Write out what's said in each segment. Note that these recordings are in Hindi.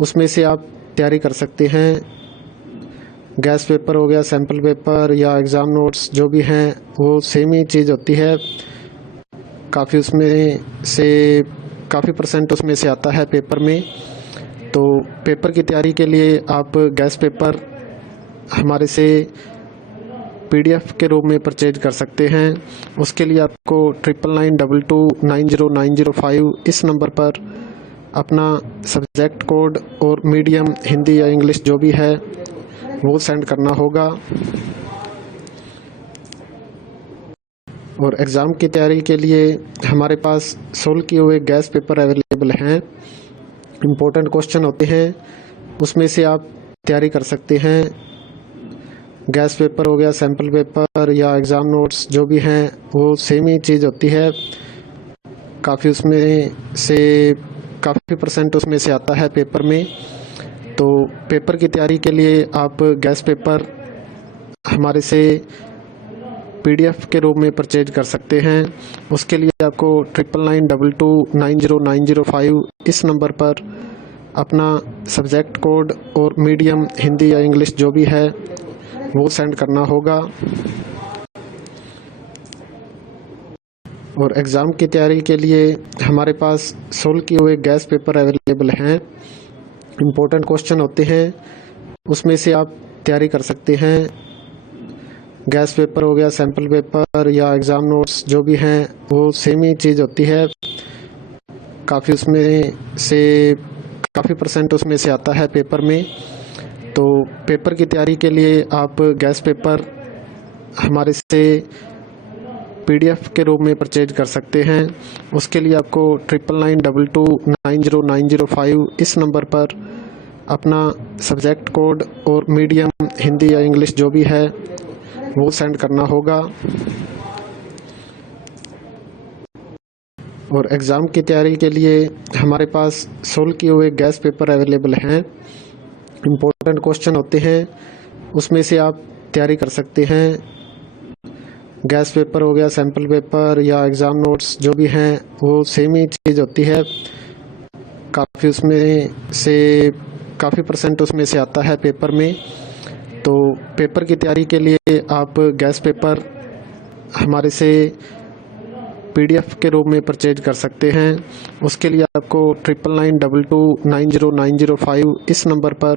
उसमें से आप तैयारी कर सकते हैं। गैस पेपर हो गया, सैम्पल पेपर या एग्ज़ाम नोट्स जो भी हैं वो सेम ही चीज़ होती है। काफ़ी उसमें से काफ़ी परसेंट उसमें से आता है पेपर में। तो पेपर की तैयारी के लिए आप गैस पेपर हमारे से पीडीएफ के रूप में परचेज कर सकते हैं। उसके लिए आपको 9992290905 इस नंबर पर अपना सब्जेक्ट कोड और मीडियम हिंदी या इंग्लिश जो भी है वो सेंड करना होगा। और एग्ज़ाम की तैयारी के लिए हमारे पास सोल्व किए हुए गैस पेपर अवेलेबल हैं। इम्पोर्टेंट क्वेश्चन होते हैं, उसमें से आप तैयारी कर सकते हैं। गैस पेपर हो गया, सैम्पल पेपर या एग्ज़ाम नोट्स जो भी हैं वो सेम ही चीज़ होती है। काफ़ी उसमें से काफ़ी परसेंट उसमें से आता है पेपर में। तो पेपर की तैयारी के लिए आप गैस पेपर हमारे से पीडीएफ के रूप में परचेज कर सकते हैं। उसके लिए आपको 9992290905 इस नंबर पर अपना सब्जेक्ट कोड और मीडियम हिंदी या इंग्लिश जो भी है वो सेंड करना होगा। और एग्ज़ाम की तैयारी के लिए हमारे पास सोल्व किए हुए गैस पेपर अवेलेबल हैं। इम्पोर्टेंट क्वेश्चन होते हैं, उसमें से आप तैयारी कर सकते हैं। गैस पेपर हो गया, सैम्पल पेपर या एग्ज़ाम नोट्स जो भी हैं वो सेम ही चीज़ होती है। काफ़ी उसमें से काफ़ी परसेंट उसमें से आता है पेपर में। तो पेपर की तैयारी के लिए आप गैस पेपर हमारे से पीडीएफ के रूप में परचेज कर सकते हैं। उसके लिए आपको 9992290905 इस नंबर पर अपना सब्जेक्ट कोड और मीडियम हिंदी या इंग्लिश जो भी है वो सेंड करना होगा। और एग्ज़ाम की तैयारी के लिए हमारे पास सोल्व किए हुए गैस पेपर अवेलेबल हैं। इम्पोर्टेंट क्वेश्चन होते हैं, उसमें से आप तैयारी कर सकते हैं। गैस पेपर हो गया, सैम्पल पेपर या एग्ज़ाम नोट्स जो भी हैं वो सेम ही चीज़ होती है। काफ़ी उसमें से काफ़ी परसेंट उसमें से आता है पेपर में। तो पेपर की तैयारी के लिए आप गैस पेपर हमारे से पीडीएफ के रूप में परचेज कर सकते हैं। उसके लिए आपको 9992290905 इस नंबर पर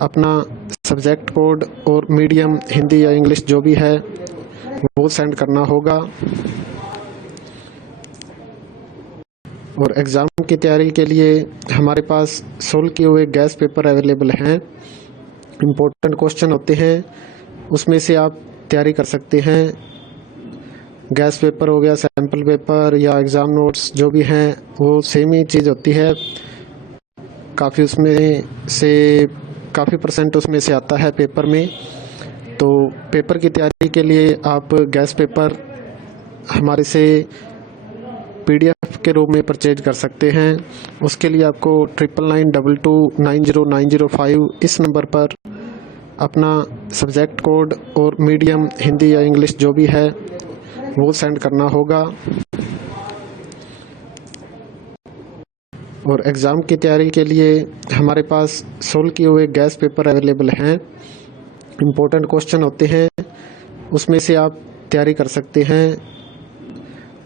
अपना सब्जेक्ट कोड और मीडियम हिंदी या इंग्लिश जो भी है वो सेंड करना होगा। और एग्ज़ाम की तैयारी के लिए हमारे पास सोल्व किए हुए गैस पेपर अवेलेबल हैं। इम्पोर्टेंट क्वेश्चन होते हैं, उसमें से आप तैयारी कर सकते हैं। गैस पेपर हो गया, सैम्पल पेपर या एग्ज़ाम नोट्स जो भी हैं वो सेम ही चीज़ होती है। काफ़ी उसमें से काफ़ी परसेंट उसमें से आता है पेपर में। तो पेपर की तैयारी के लिए आप गैस पेपर हमारे से पीडीएफ के रूप में परचेज कर सकते हैं। उसके लिए आपको 9992290905 इस नंबर पर अपना सब्जेक्ट कोड और मीडियम हिंदी या इंग्लिश जो भी है वो सेंड करना होगा। और एग्ज़ाम की तैयारी के लिए हमारे पास सोल्व किए हुए गैस पेपर अवेलेबल हैं। इम्पोर्टेंट क्वेश्चन होते हैं, उसमें से आप तैयारी कर सकते हैं।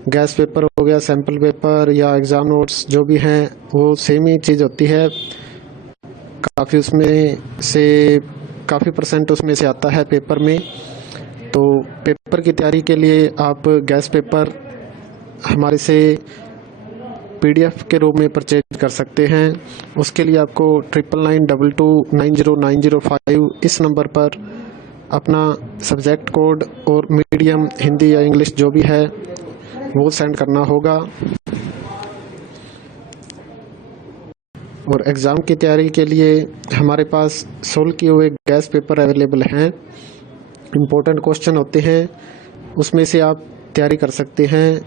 गैस पेपर हो गया, सैम्पल पेपर या एग्ज़ाम नोट्स जो भी हैं वो सेम ही चीज़ होती है। काफ़ी उसमें से काफ़ी परसेंट उसमें से आता है पेपर में। तो पेपर की तैयारी के लिए आप गैस पेपर हमारे से पीडीएफ के रूप में परचेज कर सकते हैं। उसके लिए आपको 9992290905 इस नंबर पर अपना सब्जेक्ट कोड और मीडियम हिंदी या इंग्लिश जो भी है वो सेंड करना होगा। और एग्ज़ाम की तैयारी के लिए हमारे पास सोल्व किए हुए गैस पेपर अवेलेबल हैं। इम्पोर्टेंट क्वेश्चन होते हैं, उसमें से आप तैयारी कर सकते हैं।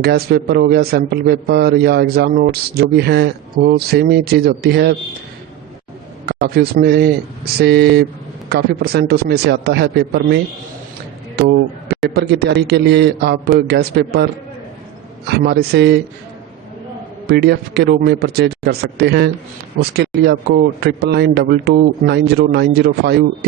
गैस पेपर हो गया, सैम्पल पेपर या एग्ज़ाम नोट्स जो भी हैं वो सेम ही चीज़ होती है। काफ़ी उसमें से काफ़ी परसेंट उसमें से आता है पेपर में। तो पेपर की तैयारी के लिए आप गैस पेपर हमारे से PDF के रूप में परचेज कर सकते हैं। उसके लिए आपको 9992290905